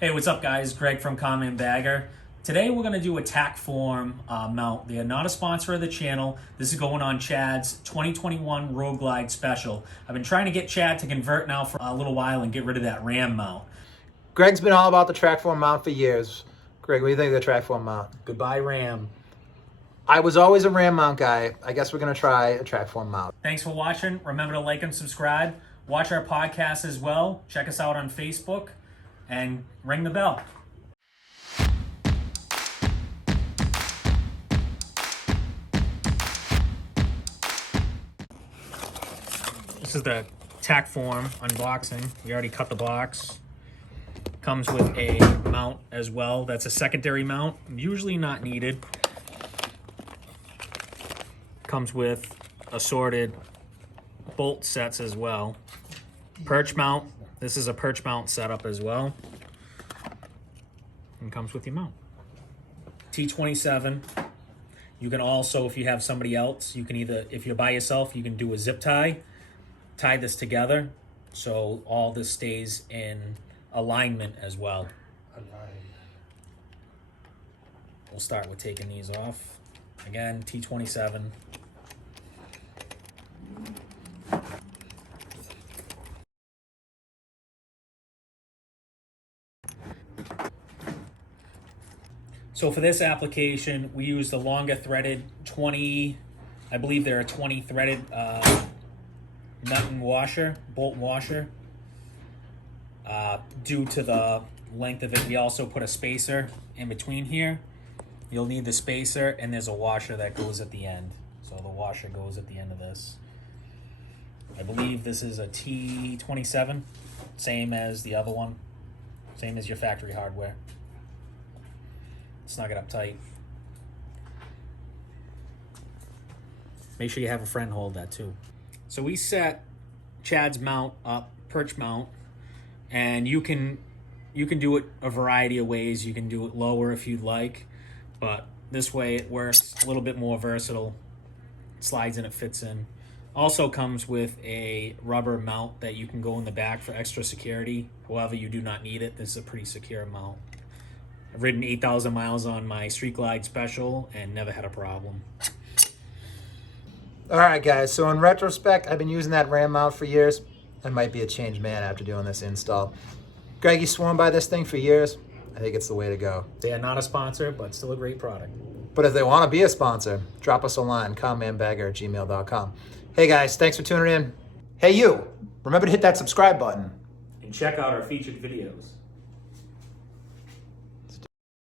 Hey, what's up guys? Greg from Common Bagger. Today we're going to do a TackForm mount. They are not a sponsor of the channel. This is going on Chad's 2021 Road Glide Special. I've been trying to get Chad to convert now for a little while and get rid of that Ram mount. Greg's been all about the TackForm mount for years. Greg, what do you think of the TackForm mount? Goodbye Ram. I was always a Ram mount guy. I guess we're going to try a TackForm mount. Thanks for watching. Remember to like and subscribe. Watch our podcast as well. Check us out on Facebook and ring the bell. This is the TackForm unboxing. We already cut the box. Comes with a mount as well. That's a secondary mount, usually not needed. Comes with assorted bolt sets as well. Perch mount. This is a perch mount setup as well. And comes with your mount. T27. You can also, if you have somebody else, you can either, if you're by yourself, you can do a zip tie. Tie this together so all this stays in alignment as well. We'll start with taking these off. Again, T27. So for this application, we use the longer threaded 20, I believe they're a 20 threaded nut and washer, bolt washer. Due to the length of it, we also put a spacer in between here. You'll need the spacer, and there's a washer that goes at the end. So the washer goes at the end of this. I believe this is a T27, same as the other one, same as your factory hardware. Snug it up tight. Make sure you have a friend hold that too. So we set Chad's mount up, perch mount, and you can do it a variety of ways. You can do it lower if you'd like, but this way it works a little bit more versatile. It slides and it fits in. Also comes with a rubber mount that you can go in the back for extra security. However, you do not need it. This is a pretty secure mount. I've ridden 8,000 miles on my Street Glide Special and never had a problem. All right, guys. So in retrospect, I've been using that Ram mount for years. I might be a changed man after doing this install. Greg, you sworn by this thing for years. I think it's the way to go. They are not a sponsor, but still a great product. But if they want to be a sponsor, drop us a line, commanbagger@gmail.com. Hey, guys. Thanks for tuning in. Hey, you. Remember to hit that subscribe button. And check out our featured videos.